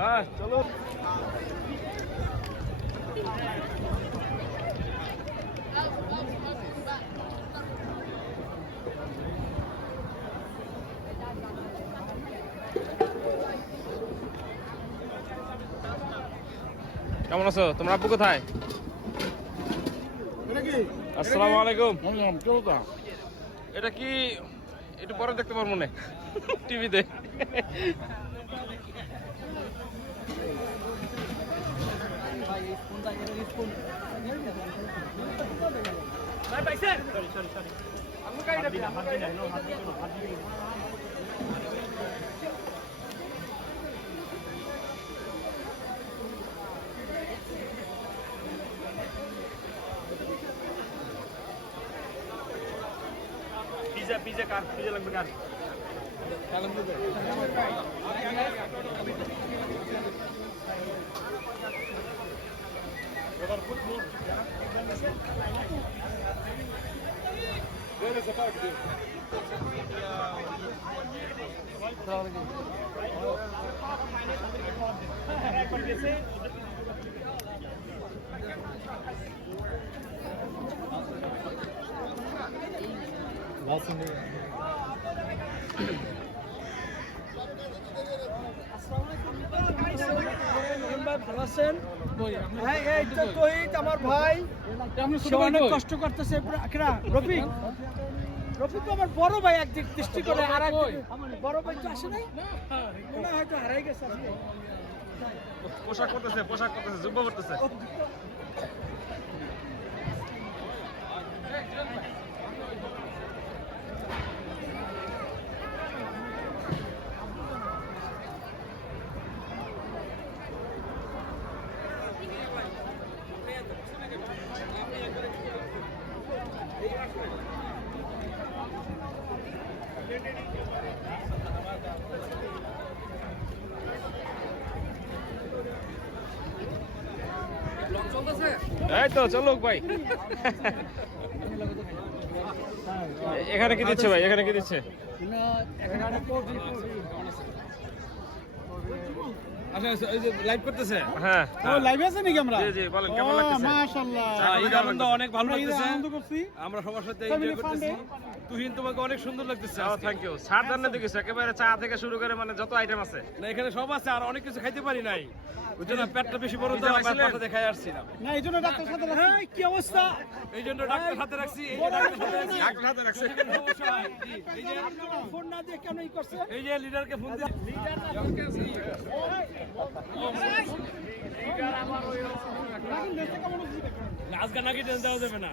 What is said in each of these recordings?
হ্যাঁ চলো। কেমন আছো? তোমার আব্বু কোথায়? আসসালামু আলাইকুম। এটা কি একটু পরে দেখতে পারবো না টিভিতে। পিজা পিজা কার পিজা লাগবে কার? ভালো আছেন? এই তো তহিদ আমার ভাই, সে অনেক কষ্ট করতেছে। রফিক রফিক তো আমার বড় ভাই, একদিক দৃষ্টি করে আর বড় ভাই তো আসে নাই, মনে হয় হয়তো হারাই গেছে। পোশাক করতেছে যুব্ব করতেছে। এই তো চলুক ভাই। এখানে কি দিচ্ছে ভাই? এখানে কি দিচ্ছে? আচ্ছা এই যে লাইভ করতেছে। হ্যাঁ লাইভ আছে নাকি? আমরা জি জি বলেন কেমন লাগতেছে? মাশাআল্লাহ, ঈদ আনন্দ অনেক ভালো লাগতেছে। আনন্দ করছি আমরা সবার সাথে এনজয় করতেছি। তুহিন তোমাকে অনেক সুন্দর লাগতেছে। Thank you. সার দান্না দেখেছো একেবারে চা থেকে শুরু করে মানে যত আইটেম আছে না এখানে সব আছে। আর অনেক কিছু খাইতে পারি নাই, বুঝছো না, পেটটা বেশি বড় তো পেটটা দেখাই আসছি না। না এইজন্য ডাক্তার সাথে রাখছি। কি অবস্থা? এইজন্য ডাক্তার হাতে রাখছি। এই যে ডাক্তার হাতে রাখছি। এই যে ফোন না দিয়ে কেন ই করছে? এই যে লিডারকে ফোন দিই। লিডার আমার ওই আজকে নাকি দেওয়া যাবে না।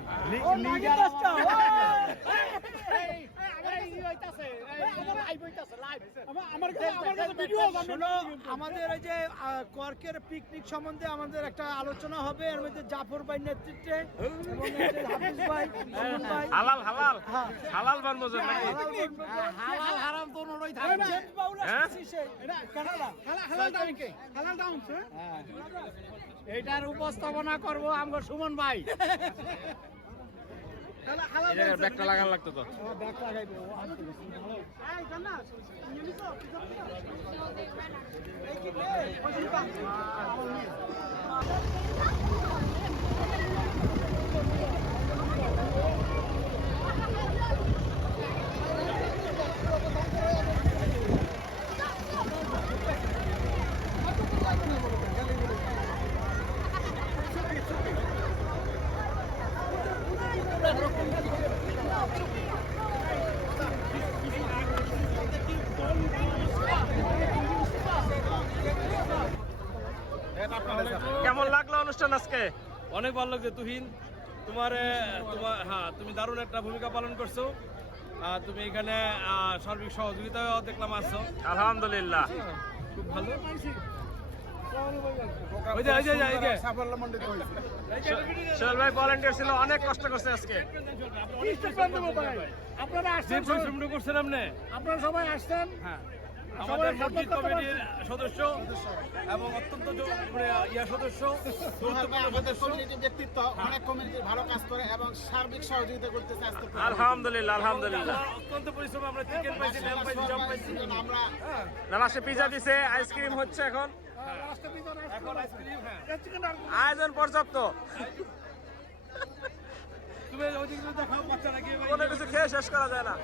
আমাদের এই যে কর্কের পিকনিক সম্বন্ধে আমাদের একটা আলোচনা হবে, এর মধ্যে জাফর ভাই নেতৃত্বে হালাল হালাল হালাল বনভোজন নাকি? হালাল হারাম দোনোই থাকবে। হালাল দাম এইটার উপস্থাপনা করব আমগো সুমন ভাই। ব্যাগটা লাগান লাগতো তো। কেমন লাগলো অনুষ্ঠান আজকে? অনেক ভালো লাগছে তুহিন, তোমার হ্যাঁ তুমি দারুণ একটা ভূমিকা পালন করছো। তুমি এখানে সার্বিক সহযোগিতাও দেখলাম আসছো। আলহামদুলিল্লাহ খুব ভালো। সোহেল ভাই ভলান্টিয়ার ছিল, অনেক কষ্ট করছে আজকে। আপনারা আসছেন, করছেন আপনি, আপনারা সবাই আসছেন। হ্যাঁ আমাদের মসজিদ কমিটির সদস্য এবং অত্যন্ত সদস্য, গুরুত্বপূর্ণ আমাদের সদস্য। কমিউনিটির ব্যক্তিত্ব অনেক কমিউনিটির ভালো কাজ করে এবং সার্বিক সহযোগিতা করতেছে আজকে আলহামদুলিল্লাহ আলহামদুলিল্লাহ। অত্যন্ত পরিশ্রম, আমরা চিকেন পাইছি, ল্যাম্ব পাইছি, জব পাইছি। আমরা না লাস্টে পিজা দিছে, আইসক্রিম হচ্ছে এখন, এখন আইসক্রিম, হ্যাঁ। আয়োজন পর্যাপ্ত, তুমি ওইদিকে দেখাও বাচ্চারা গিয়ে কোনো কিছু খেয়ে শেষ করা যায় না।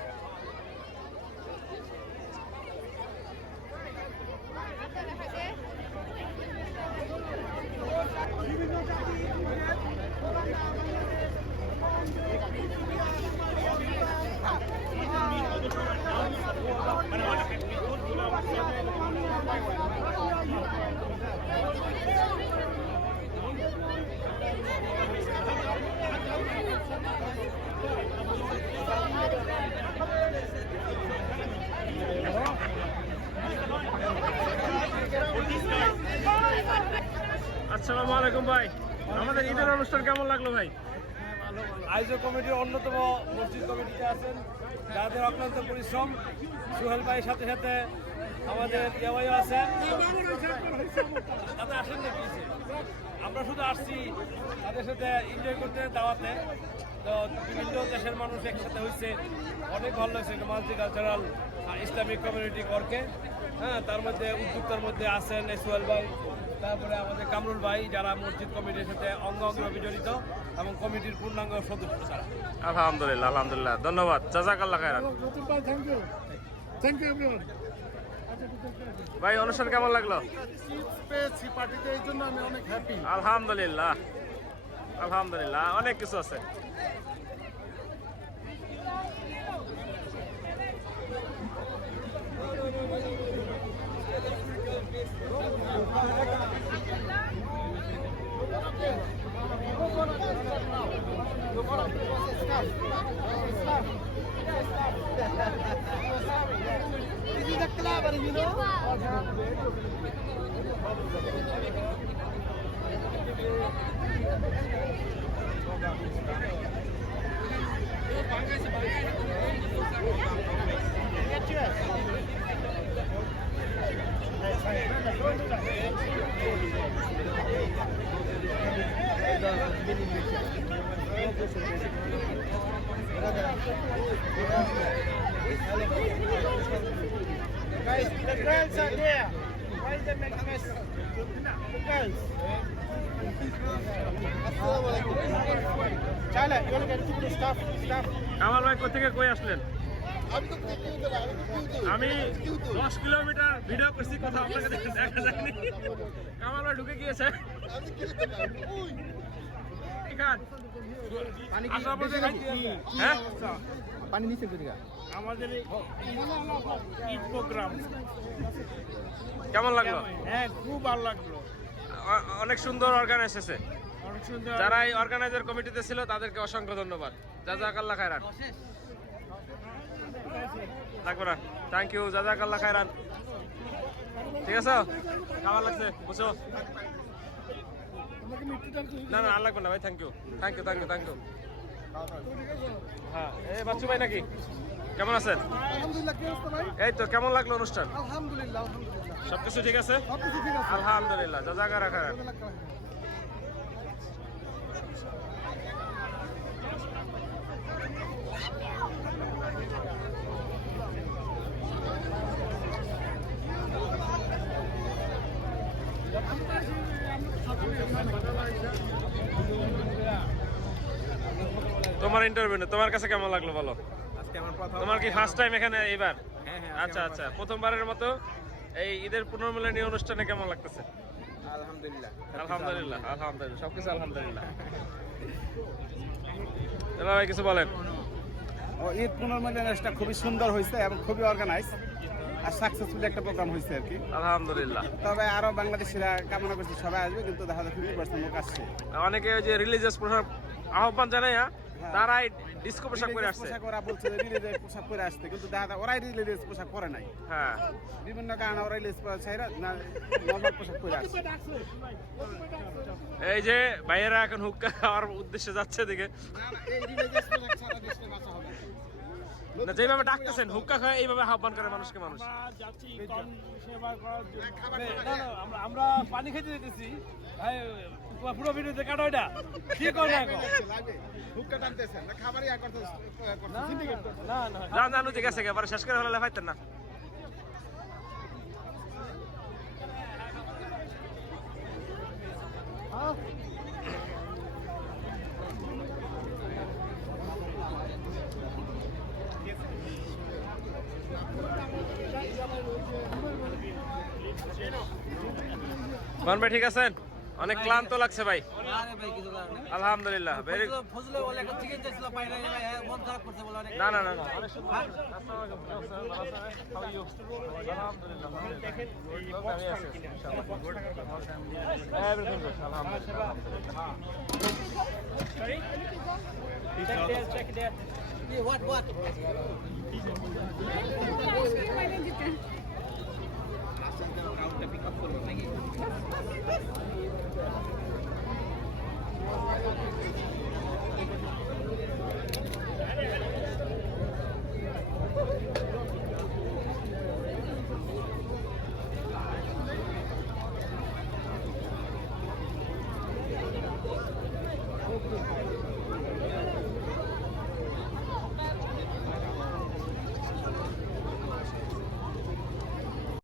আসসালামু আলাইকুম ভাই, আমাদের ঈদের অনুষ্ঠান কেমন লাগলো ভাই? আয়োজক কমিটির অন্যতম মসজিদ কমিটিতে আছেন যাদের অক্লান্ত পরিশ্রম, সুহেল ভাইয়ের সাথে সাথে আমাদের ইয়াওয়াইও আছে। তাদের আসেন নাকি? আমরা শুধু আসছি তাদের সাথে এনজয় করতে, দাওয়াতে। তো বিভিন্ন দেশের মানুষ একসাথে হয়েছে, অনেক ভালো লাগছে। মাল্টি কালচারাল ইসলামিক কমিউনিটি করকে, হ্যাঁ, তার মধ্যে উদ্যোক্তার মধ্যে আছেন সুহেল ভাই, তারপরে আমাদের কামরুল ভাই, যারা মসজিদ কমিটির সাথে অঙ্গ জড়িত এবং কমিটির পূর্ণাঙ্গ সদস্য তারা। আলহামদুলিল্লাহ আলহামদুলিল্লাহ, ধন্যবাদ, জাযাকাল্লাহ খাইরান। ভাই অনুষ্ঠান কেমন লাগলো? পেয়েছি পার্টিতে, এই জন্য আমি অনেক হ্যাপি। আলহামদুলিল্লাহ আলহামদুলিল্লাহ, অনেক কিছু আছে। This is a clever, you know. Guys, the girls are there. Why is they making mess? The girls. Chala, you want to get the stuff? Kamal ভাই কোথেকে কই আসলেন? আমি 10 কিলোমিটার ভিডিও করছি, কথা আপনাকে দেখা যায়নি। কামাল ভাই ঢুকে গিয়েছে। এখান আসার পথে হ্যাঁ, পানি নিচে করে আমাদের ঈদ প্রোগ্রাম, কেমন লাগলো? হ্যাঁ খুব ভালো লাগলো, অনেক সুন্দর অর্গানাইজ হয়েছে। অনেক সুন্দর। যারা এই অর্গানাইজার কমিটিতে ছিল তাদেরকে অসংখ্য ধন্যবাদ, জাযাকাল্লাহ খাইরান। থাকবো না, থ্যাংক ইউ, জাযাকাল্লাহ খাইরান। ঠিক আছে, কেমন লাগছে বুঝছো? না না, আর লাগবে না ভাই, thank you thank you thank you thank you. হ্যাঁ, এই বাচ্চু ভাই নাকি? কেমন আছেন? আলহামদুলিল্লাহ, কি অবস্থা ভাই? এই তো, কেমন লাগলো অনুষ্ঠান? আলহামদুলিল্লাহ, আলহামদুলিল্লাহ, সবকিছু ঠিক আছে? সবকিছু ঠিক আছে। আলহামদুলিল্লাহ, জাযাকাল্লাহ খাইরান। তোমার ইন্টারভিউ, তোমার কাছে কেমন লাগলো বলো? তোমার কি ফার্স্ট টাইম এখানে এবার? আচ্ছা আচ্ছা, প্রথমবারের মতো এই ঈদের পুনর্মিলনী অনুষ্ঠানে কেমন লাগতেছে? আলহামদুলিল্লাহ আলহামদুলিল্লাহ আলহামদুলিল্লাহ, সবকিছু আলহামদুলিল্লাহ। ভাই কিছু বলেন। ঈদ পুনর্মিলনীটা খুবই সুন্দর হয়েছে এবং খুবই অর্গানাইজ আর সাকসেসফুল একটা প্রোগ্রাম হয়েছে আর কি। আলহামদুলিল্লাহ। তবে আরো বাংলাদেশিরা কামনা করছে সবাই আসবে, কিন্তু দেখা যায় 50% লোক আসছে। অনেকে ওই যে রিলিজিয়াস আহ্বান জানাই, তারাই ডিস্কো পোশাক পরে আসছে। পোশাক ওরা বলছে রিলিজিয়াস পোশাক পরে আসছে, কিন্তু দেখা যায় ওরাই রিলিজিয়াস পোশাক পরে নাই। হ্যাঁ, বিভিন্ন কারণে ওরাই রিলিজিয়াস পোশাক না নরমাল পোশাক পরে আসছে। এই যে ভাইয়েরা এখন হুক্কা খাওয়ার উদ্দেশ্যে যাচ্ছে দিকে। এই রিলিজিয়াস পোশাক ছাড়া দেশে বাঁচা হবে। না যেভাবে ডাকতেছেন হুক্কা খায় এইভাবে আহ্বান করে মানুষকে মানুষ। আমরা যাচ্ছি কম সেবা করার জন্য। না, না, আমরা পানি খেতে যেতেছি। এই, তোমার পুরো ভিডিওতে কাটো এটা কি করে না এখন? হুক্কা টানতেছেন না খাবারই আর করতে না না জান জানু ঠিক আছে এবারে শেষ করে হলে ফাইতেন না। মান ভাই ঠিক আছেন? অনেক ক্লান্ত লাগছে ভাই। আলহামদুলিল্লাহ ভেরি না না না না অনেক সুন্দর। Everything good, alhamdulillah. check it out.